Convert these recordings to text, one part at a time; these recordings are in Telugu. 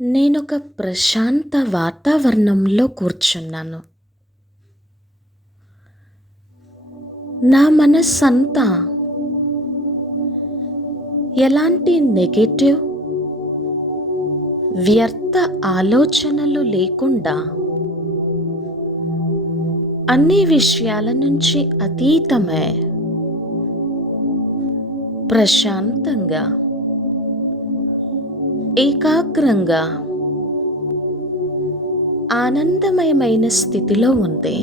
నేనొక ప్రశాంత వాతావరణంలో కూర్చున్నాను. నా మనస్సంతా ఎలాంటి నెగటివ్ వ్యర్థ ఆలోచనలు లేకుండా అన్ని విషయాల నుంచి అతీతమే ప్రశాంతంగా ఏకాగ్రంగా ఆనందమయమైన స్థితిలో ఉంది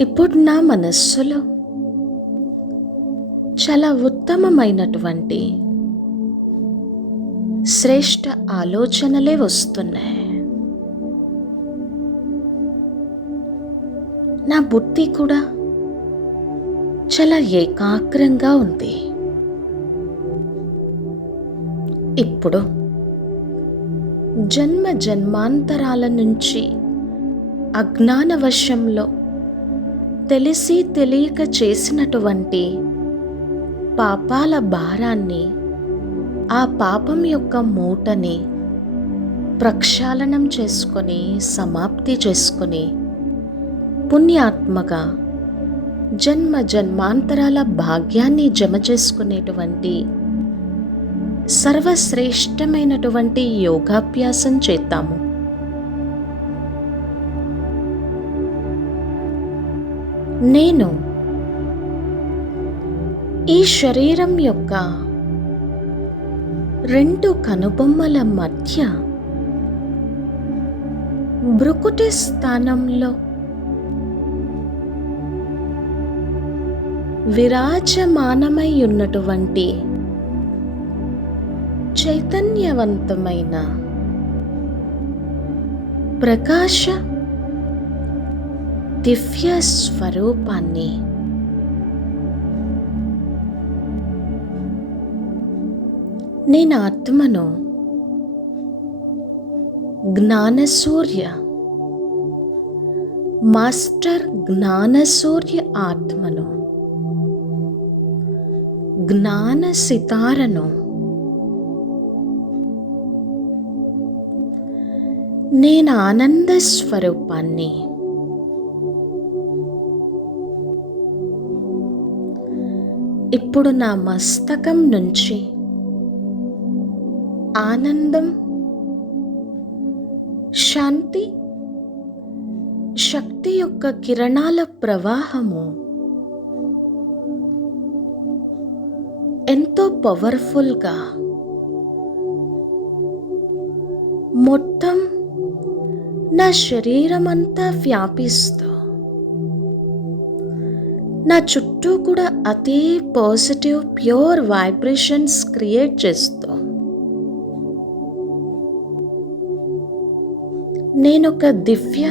ఇప్పుడు నా మనస్సులో చాలా ఉత్తమమైనటువంటి శ్రేష్ట ఆలోచనలే వస్తున్నాయి. నా బుద్ధి కూడా చాలా ఏకాగ్రంగా ఉంది. ఇప్పుడు జన్మ జన్మాంతరాల నుంచి అజ్ఞానవశంలో తెలిసి తెలియక చేసినటువంటి పాపాల భారాన్ని ఆ పాపం యొక్క మూటని ప్రక్షాళనం చేసుకొని సమాప్తి చేసుకొని పుణ్యాత్మగా జన్మ జన్మాంతరాల భాగ్యాన్ని జమ చేసుకునేటువంటి సర్వశ్రేష్టమైనటువంటి యోగాభ్యాసం చేద్దాము. నేను ఈ శరీరం యొక్క రెండు కనుబొమ్మల మధ్య బ్రుకుటి స్థానంలో విరాజమానమై ఉన్నటువంటి చైతన్యవంతమైన ప్రకాశ దివ్య స్వరూపాన్ని నేను ఆత్మను జ్ఞానసూర్య మాస్టర్ జ్ఞానసూర్య ఆత్మను జ్ఞాన సితారను. నేను ఆనంద స్వరూపాన్ని. ఇప్పుడు నా మస్తకం నుంచి ఆనందం శాంతి శక్తి యొక్క కిరణాల ప్రవాహము ఎంతో పవర్ఫుల్గా మొత్తం నా శరీరం అంతా వ్యాపిస్తూ నా చుట్టూ కూడా అదే పాజిటివ్ ప్యూర్ వైబ్రేషన్స్ క్రియేట్ చేస్తూ నేనొక దివ్య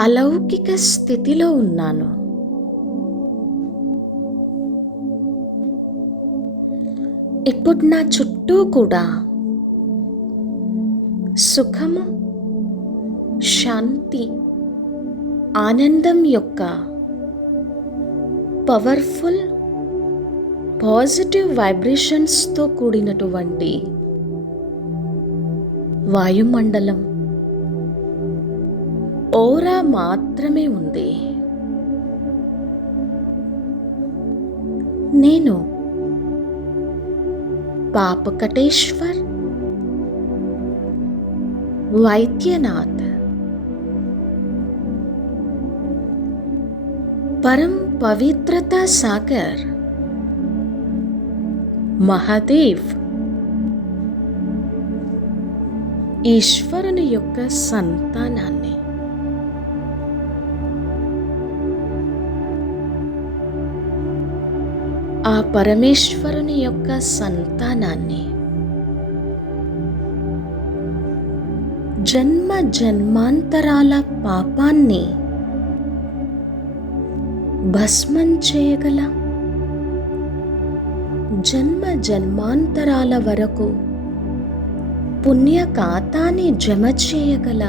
అలౌకిక స్థితిలో ఉన్నాను. ఇప్పుడు నా చుట్టూ కూడా సుఖము శాంతి ఆనందం యొక్క పవర్ఫుల్ పాజిటివ్ వైబ్రేషన్స్తో కూడినటువంటి వాయుమండలం. ఓరా మాత్రమే ఉంది. నేను పాపకటేశ్వర్ వైద్యనాథ్ పరం పవిత్రత సాగర్ మహాదేవ్ ఈశ్వరుని యొక్క సంతానాన్ని ఆ పరమేశ్వరుని యొక్క సంతానాన్ని. జన్మ జన్మాంతరాల పాపాన్ని భస్మం చేయగల జన్మ జన్మాంతరాల వరకు పుణ్య ఖాతాని జమ చేయగల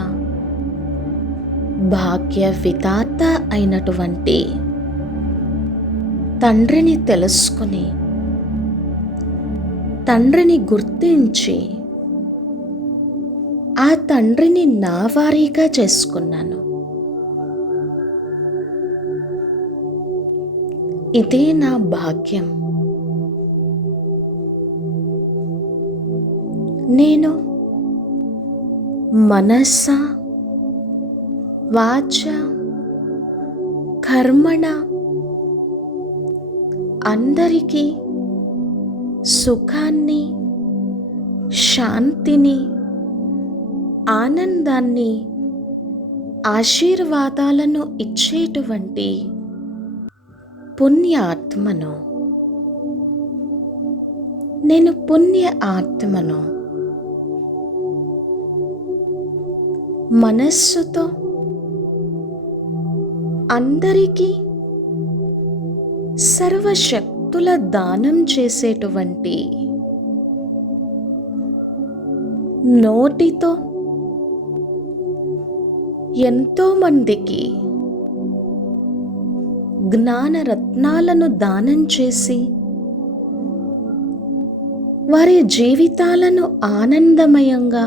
భాగ్య విధాత అయినటువంటి తండ్రిని తెలుసుకుని తండ్రిని గుర్తించి ఆ తండ్రిని నా వారీగా చేసుకున్నాను. ఇదే నా భాగ్యం. నేను మనస్స వాచ కర్మణ అందరికీ సుఖాన్ని శాంతిని ఆనందాన్ని ఆశీర్వాదాలను ఇచ్చేటువంటి పుణ్య ఆత్మను నేను పుణ్య ఆత్మను మనస్సుతో అందరికీ సర్వశక్తుల దానం చేసేటువంటి నోటితో ఎంతోమందికి జ్ఞానరత్నాలను దానం చేసి వారి జీవితాలను ఆనందమయంగా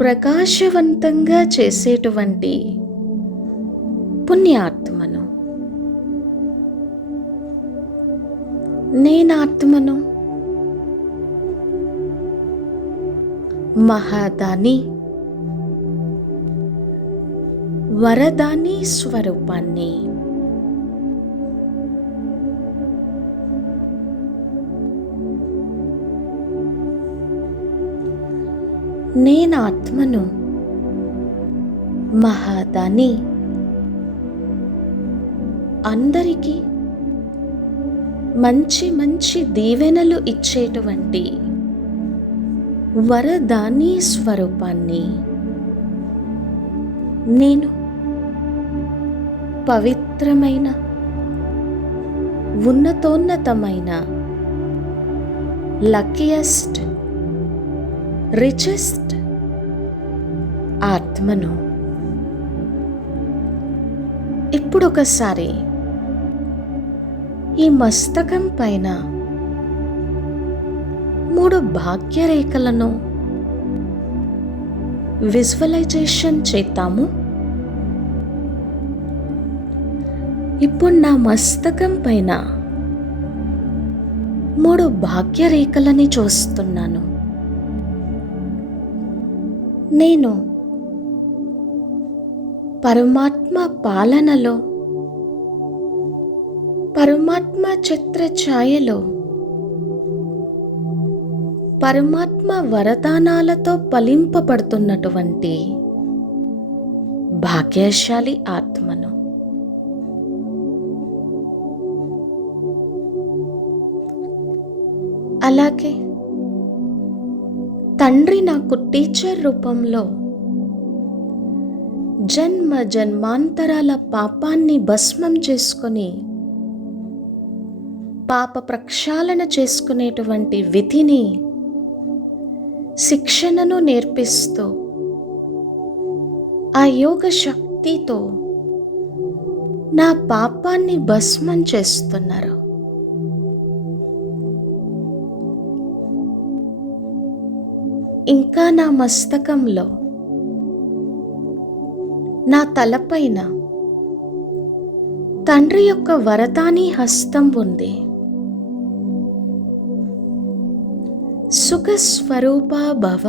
ప్రకాశవంతంగా చేసేటువంటి పుణ్యాత్మను. నేనాత్మను. మహాదాని వరదాని స్వరూపాన్ని. నేనాత్మను. మహాదాని అందరికీ మంచి మంచి దీవెనలు ఇచ్చేటువంటి వరదాని స్వరూపాన్ని నేను పవిత్రమైన ఉన్నతోన్నతమైన లక్కీయెస్ట్ రిచెస్ట్ ఆత్మను. ఇప్పుడు ఒకసారి ఈ మస్తకం పైన మూడు భాగ్యరేఖలను విజువలైజేషన్ చేద్దాము. ఇప్పుడు నా మస్తకం పైన మూడు భాగ్యరేఖలని చూస్తున్నాను. నేను పరమాత్మ పాలనలో పరమాత్మ చిత్ర ఛాయలో పరమాత్మ వరదానాలతో ఫలింపబడుతున్నటువంటి భాగ్యశాలి ఆత్మను. అలాగే తండ్రి నాకు టీచర్ రూపంలో జన్మ జన్మాంతరాల పాపాన్ని భస్మం చేసుకొని పాప ప్రక్షాళన చేసుకునేటువంటి విధిని శిక్షణను నేర్పిస్తూ ఆ యోగ శక్తితో నా పాపాన్ని భస్మం చేస్తున్నారు. ఇంకా నా మస్తకంలో నా తలపైన తండ్రి యొక్క వరదాని హస్తం ఉంది. సుఖస్వరూప భవ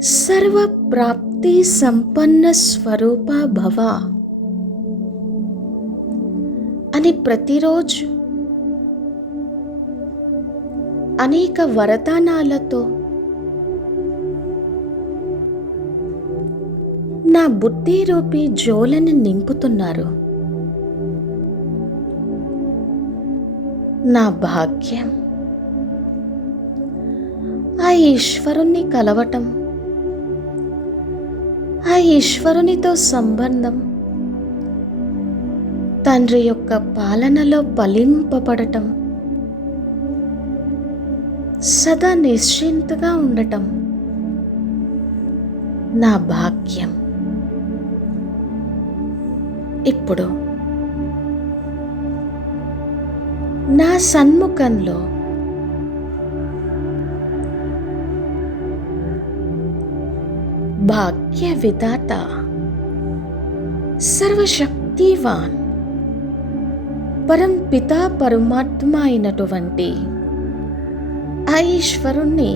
సర్వ ప్రాప్తి సంపన్న స్వరూప భవ అని ప్రతిరోజు అనేక వరదానాలతో నా బుద్ధి రూపి జోలను నింపుతున్నారు. నా భాగ్యం ఆ ఈశ్వరుణ్ణి కలవటం ఆ ఈశ్వరునితో సంబంధం తండ్రి యొక్క పాలనలో పలింపబడటం సదా నిశ్చింతగా ఉండటం నా భాగ్యం. ఇప్పుడు నా సన్ముఖంలో భాగ్య విధాత సర్వశక్తివాన్ పరం పితా పరమాత్మ అయినటువంటి ఆ ఈశ్వరుణ్ణి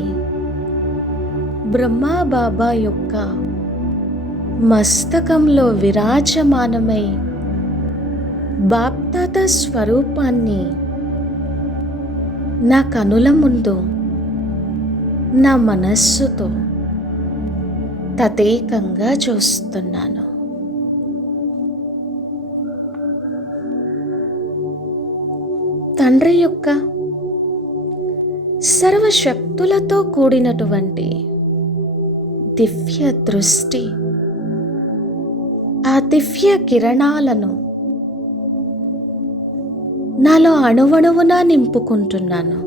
బ్రహ్మా బాబా యొక్క మస్తకంలో విరాజమానమై బాప్తాత స్వరూపాన్ని నా కనుల ముందు నా మనస్సుతో తదేకంగా చూస్తున్నాను. తండ్రి యొక్క సర్వశక్తులతో కూడినటువంటి దివ్య దృష్టి ఆ దివ్య కిరణాలను నాలో అణువణువునా నింపుకుంటున్నాను.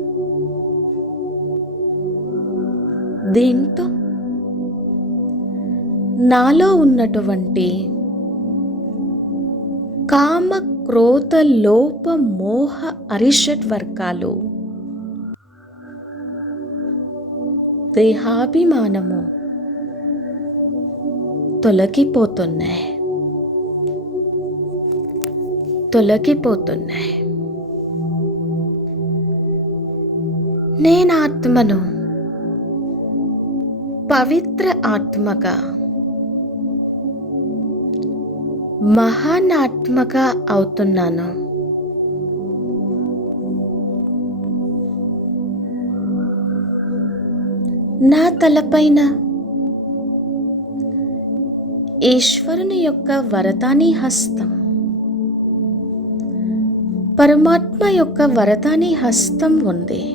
దీంతో నాలో ఉన్నటువంటి కామ క్రోధ లోప మోహ అరిషట్ వర్గాలు. దేహాభిమానము తొలగిపోతున్నాయి. తొలగిపోతున్నాయి. నేను ఆత్మను పవిత్ర ఆత్మగా మహానాత్మగా అవుతున్నాను. నా తలపైన ఈశ్వరుని యొక్క వరదాని హస్తం పరమాత్మ యొక్క వరదాని హస్తం ఉంది.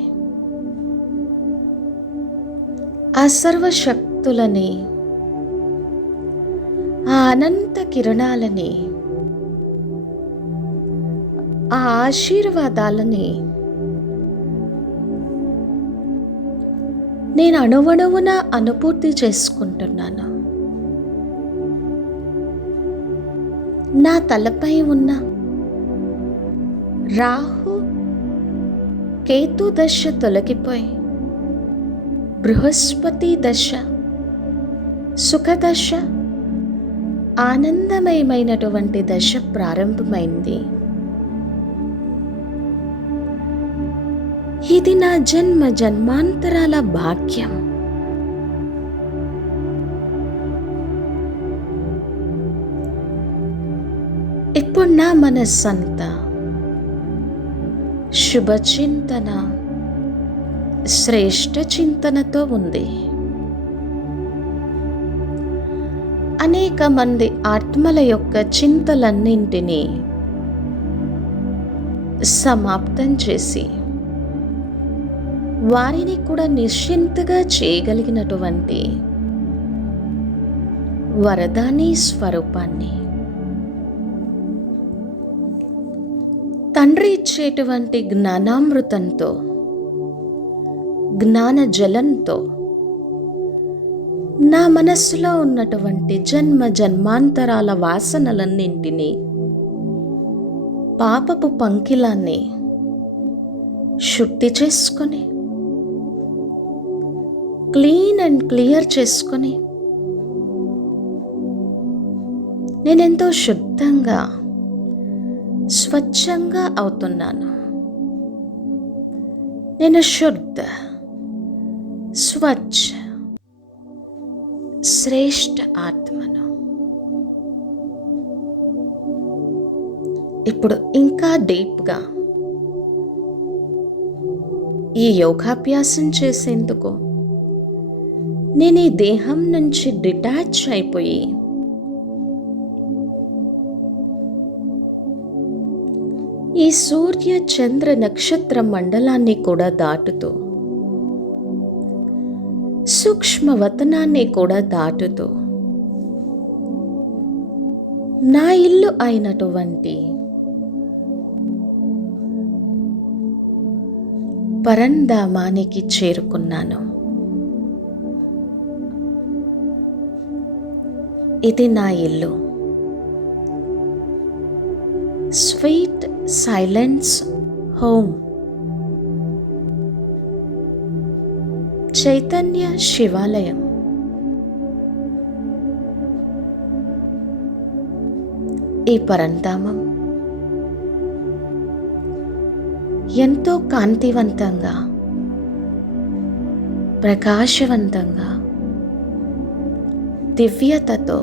ఆ సర్వశక్తులని ఆ అనంత కిరణాలని ఆ ఆశీర్వాదాలని నేను అణువణువున అనుపూర్తి చేసుకుంటున్నాను. నా తలపై ఉన్న రాహు కేతు దశ తొలగిపోయి బృహస్పతి దశ సుఖదశ ఆనందమయమైనటువంటి దశ ప్రారంభమైంది. ఇది నా జన్మ జన్మాంతరాల భాగ్యం. ఇప్పుడు నా మనస్సంతా శుభచింతన శ్రేష్ఠ చింతనతో ఉంది. అనేక మంది ఆత్మల యొక్క చింతలన్నింటినీ సమాప్తం చేసి వారిని కూడా నిశ్చింతగా చేయగలిగినటువంటి వరదాని స్వరూపాన్ని తండ్రి ఇచ్చేటువంటి జ్ఞానామృతంతో జ్ఞాన జలంతో నా మనస్సులో ఉన్నటువంటి జన్మ జన్మాంతరాల వాసనలన్నింటినీ పాపపు పంకిలాన్ని శుద్ధి చేసుకొని క్లీన్ అండ్ క్లియర్ చేసుకొని నేనెంతో శుద్ధంగా స్వచ్ఛంగా అవుతున్నాను. నేను శుద్ధ స్వచ్ఛ శ్రేష్ఠ ఆత్మను. ఇప్పుడు ఇంకా డీప్గా ఈ యోగాభ్యాసం చేసేందుకు నేను ఈ దేహం నుంచి డిటాచ్ అయిపోయి ఈ సూర్య చంద్ర నక్షత్ర మండలాన్ని కూడా దాటుతూ సూక్ష్మవతనాన్ని కూడా దాటుతూ నా ఇల్లు అయినటువంటి పరంధామానికి చేరుకున్నాను. ఇది నా ఇల్లు. Sweet silence home. చైతన్య శివాలయం. ఈ పరంధామం ఎంతో కాంతివంతంగా ప్రకాశవంతంగా దివ్యతతో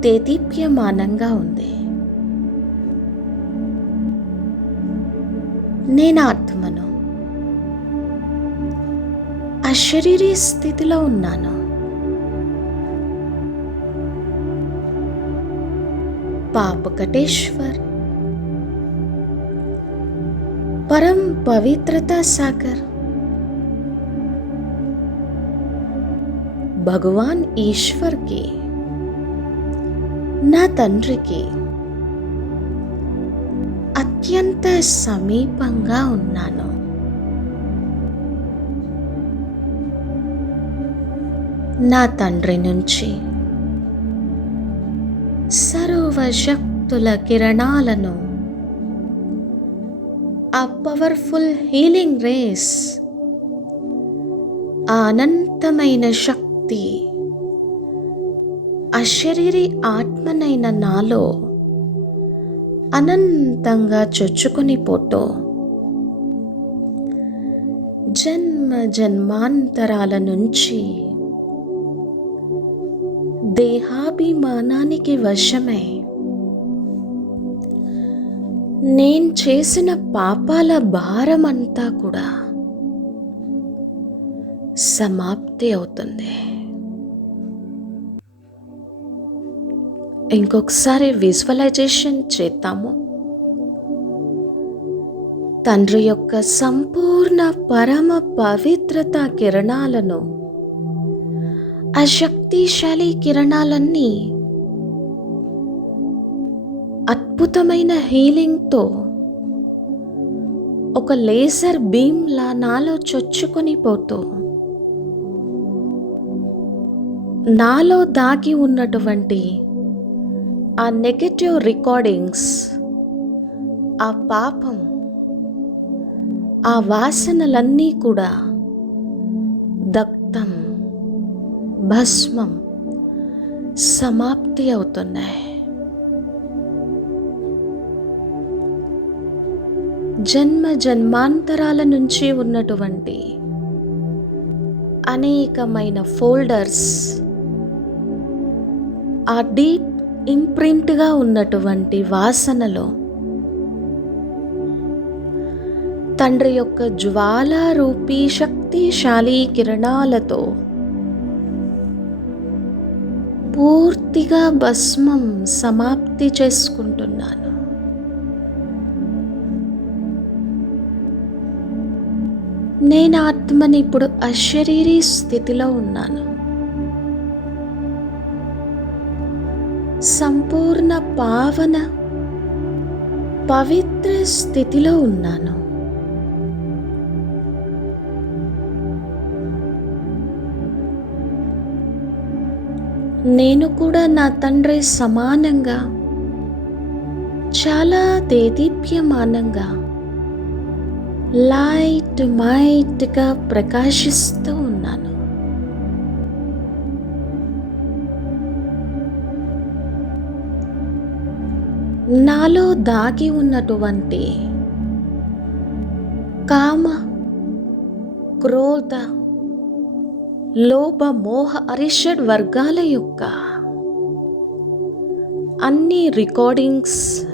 తేదీప్యమానంగా ఉంది. నేను అశరీరీ స్థితిలో ఉన్నాను. పాపకటేశ్వర్. పరం పవిత్రతా సాగర్. భగవాన్ ఈశ్వర్కి నా తండ్రికి అత్యంత సమీపంగా ఉన్నాను. నా తండ్రి నుంచి. సర్వశక్తుల కిరణాలను. ఆ పవర్ఫుల్ హీలింగ్ రేస్ ఆ అనంతమైన శక్తి. అశరీరి ఆత్మనైన నాలో అనంతంగా చొచ్చుకొని పోటో జన్మ జన్మాంతరాల నుంచి దేహాభిమానానికి వశమై. నేను చేసిన పాపాల భారమంతా కూడా సమాప్తి అవుతుంది. ఇంకొకసారి విజువలైజేషన్ చేద్దాము. తండ్రి యొక్క సంపూర్ణ పరమ పవిత్రత కిరణాలను ఆ శక్తిశాలి కిరణాలన్నీ అద్భుతమైన హీలింగ్తో ఒక లేజర్ బీమ్లా నాలో చొచ్చుకొని పోతూ నాలో దాగి ఉన్నటువంటి ఆ నెగటివ్ రికార్డింగ్స్ ఆ పాపం ఆ వాసనలన్నీ కూడా దగ్ధం. భస్మం సమాప్తి అవుతున్నాయి. జన్మ జన్మాంతరాల నుంచి ఉన్నటువంటి అనేకమైన ఫోల్డర్స్ ఆ డీప్ ఇంప్రింట్గా ఉన్నటువంటి వాసనలో తండ్రి యొక్క జ్వాలారూపీ శక్తిశాలి కిరణాలతో పూర్తిగా భస్మం సమాప్తి చేసుకుంటున్నాను. నేను ఆత్మని ఇప్పుడు అశరీరీ స్థితిలో ఉన్నాను. సంపూర్ణ పావన పవిత్ర స్థితిలో ఉన్నాను. నేను కూడా నా తండ్రి సమానంగా చాలా దేదీప్యమానంగా లైట్ మైట్గా ప్రకాశిస్తూ ఉన్నాను. నాలో దాగి ఉన్నటువంటి కామ క్రోధ లోభ మోహ అరిషడ్ వర్గాల యొక్క అన్ని రికార్డింగ్స్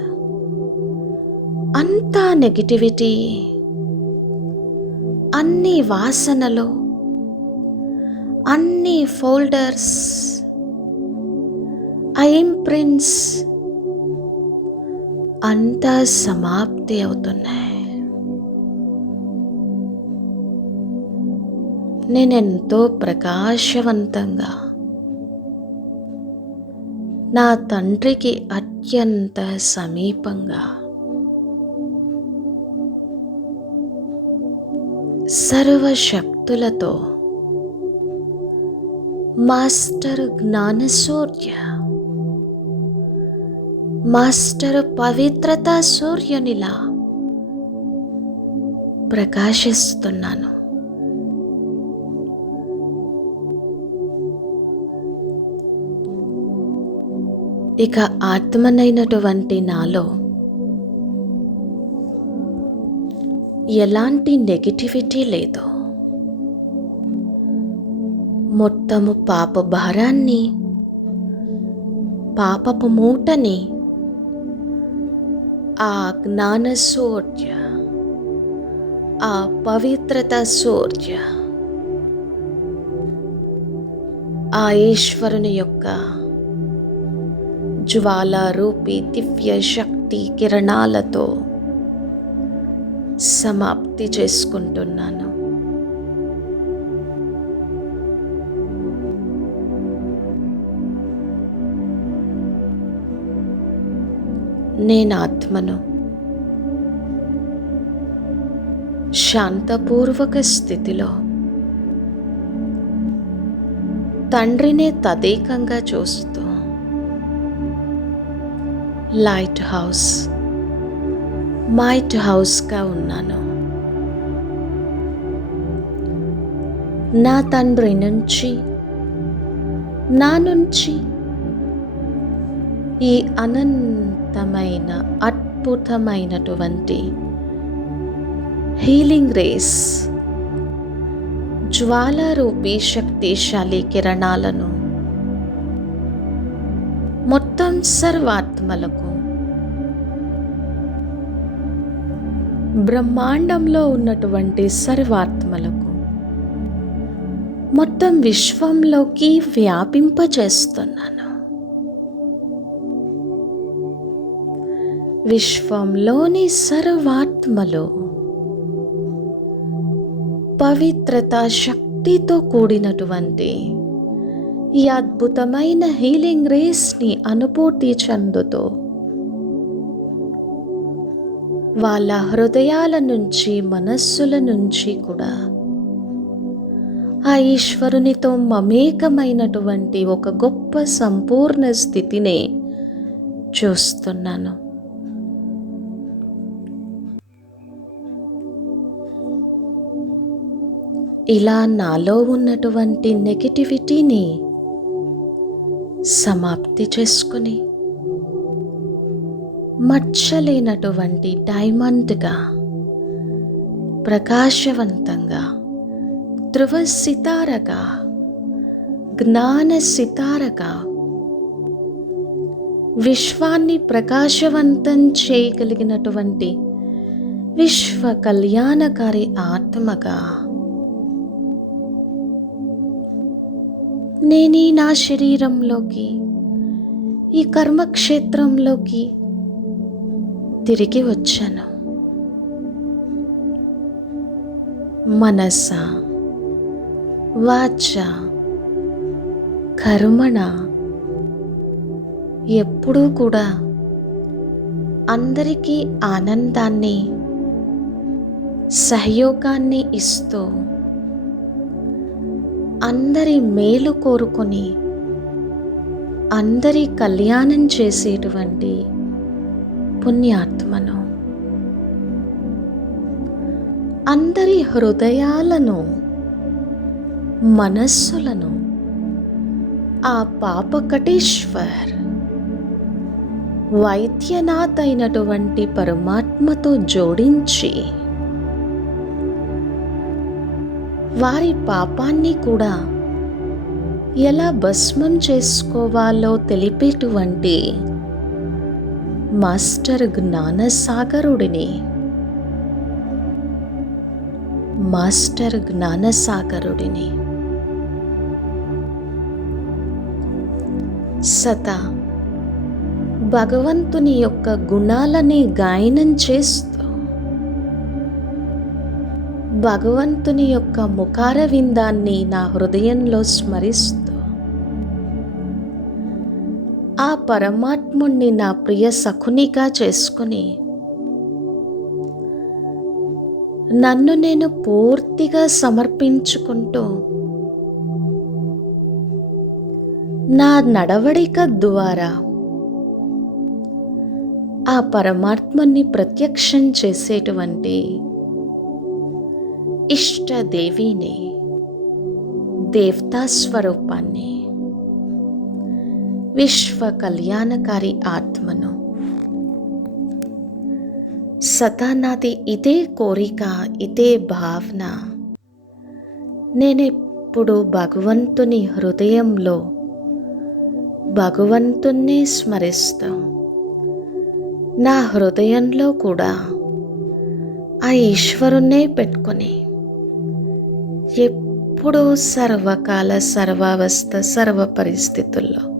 అంతా నెగిటివిటీ అన్ని వాసనలు అన్ని ఫోల్డర్స్ ఐంప్రింట్స్ అంతా సమాప్తి అవుతున్నాయి. నేనెంతో ప్రకాశవంతంగా. నా తండ్రికి అత్యంత సమీపంగా. సర్వశక్తులతో. మాస్టర్ జ్ఞానసూర్య. మాస్టర్ పవిత్రత సూర్యునిలా. ప్రకాశిస్తున్నాను. ఇక ఆత్మనైనటువంటి నాలో ఎలాంటి నెగిటివిటీ లేదు. మొత్తము పాప భారాన్ని పాపపు మూటని ఆ జ్ఞాన సూర్య ఆ పవిత్రత సూర్య ఆ ఈశ్వరుని యొక్క జ్వాలారూపి దివ్య శక్తి కిరణాలతో సమాప్తి చేసుకుంటున్నాను. నేను ఆత్మను శాంతపూర్వక స్థితిలో తండ్రినే తదేకంగా చూస్తూ లైట్ హౌస్ మైట్ హౌస్గా ఉన్నాను నా తండ్రి నుంచి నా నుంచి ఈ అనంతమైన అద్భుతమైనటువంటి హీలింగ్ రేస్ జ్వాలారూపి శక్తిశాలి కిరణాలను మొత్తం సర్వాత్మలకు. బ్రహ్మాండంలో ఉన్నటువంటి సర్వాత్మలకు. మొత్తం విశ్వంలోకి వ్యాపింపచేస్తున్నాను విశ్వంలోని సర్వాత్మలో. పవిత్రత శక్తితో కూడినటువంటి ఈ అద్భుతమైన హీలింగ్ రేస్ని అనుభూతి చెందుతూ వాళ్ళ హృదయాల నుంచి మనస్సుల నుంచి కూడా ఆ ఈశ్వరునితో మమేకమైనటువంటి ఒక గొప్ప సంపూర్ణ స్థితిని చూస్తున్నాను. ఇలా నాలో ఉన్నటువంటి నెగిటివిటీని సమాప్తి చేసుకుని మచ్చలేనటువంటి డైమండ్గా ప్రకాశవంతంగా ధ్రువ సితారగా జ్ఞాన సితారగా విశ్వాన్ని ప్రకాశవంతం చేయగలిగినటువంటి విశ్వ కళ్యాణకారి ఆత్మగా నేనీ నా శరీరంలోకి ఈ కర్మక్షేత్రంలోకి తిరిగి వచ్చాను. మనస వాచ కర్మణ ఎప్పుడూ కూడా అందరికీ ఆనందాన్ని సహయోగాన్ని ఇస్తూ అందరి మేలు కోరుకొని అందరి కళ్యాణం చేసేటువంటి పుణ్యాత్మను అందరి హృదయాలను మనస్సులను ఆ పాపకటేశ్వర్ వైద్యనాథ్ అయినటువంటి పరమాత్మతో జోడించి వారి పాపాన్ని కూడా ఎలా భస్మం చేసుకోవాలో తెలిపేటువంటి మాస్టర్ జ్ఞానసాగరుడిని. మాస్టర్ జ్ఞానసాగరుడిని. సత భగవంతుని యొక్క గుణాలని గాయనం చేస్తూ భగవంతుని యొక్క ముఖార విందాన్ని నా హృదయంలో స్మరిస్తూ ఆ పరమాత్ముణ్ణి నా ప్రియ సఖునిగా చేసుకుని నన్ను నేను పూర్తిగా సమర్పించుకుంటూ నా నడవడిక ద్వారా ఆ పరమాత్మని ప్రత్యక్షం చేసేటువంటి ఇష్టదేవిని దేవతా స్వరూపాన్ని విశ్వ కళ్యాణకారి ఆత్మను. సదా నాది ఇదే కోరిక ఇదే భావన. నేనెప్పుడు భగవంతుని హృదయంలో భగవంతుణ్ణి స్మరిస్తూ. నా హృదయంలో కూడా ఆ ఈశ్వరుణ్ణే పెట్టుకొని. ఎప్పుడూ సర్వకాల సర్వావస్థ సర్వ పరిస్థితుల్లో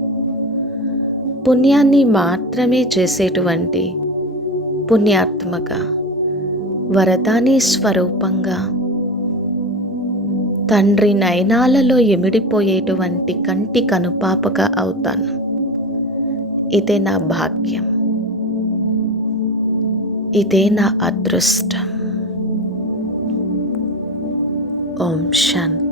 పుణ్యాన్ని మాత్రమే చేసేటువంటి పుణ్యాత్మక వరదాని స్వరూపంగా తండ్రి నయనాలలో ఎమిడిపోయేటువంటి కంటి కనుపాపగా అవుతాను. ఇదే నా భాగ్యం. ఇదే నా అదృష్టం. ఓం శాంతి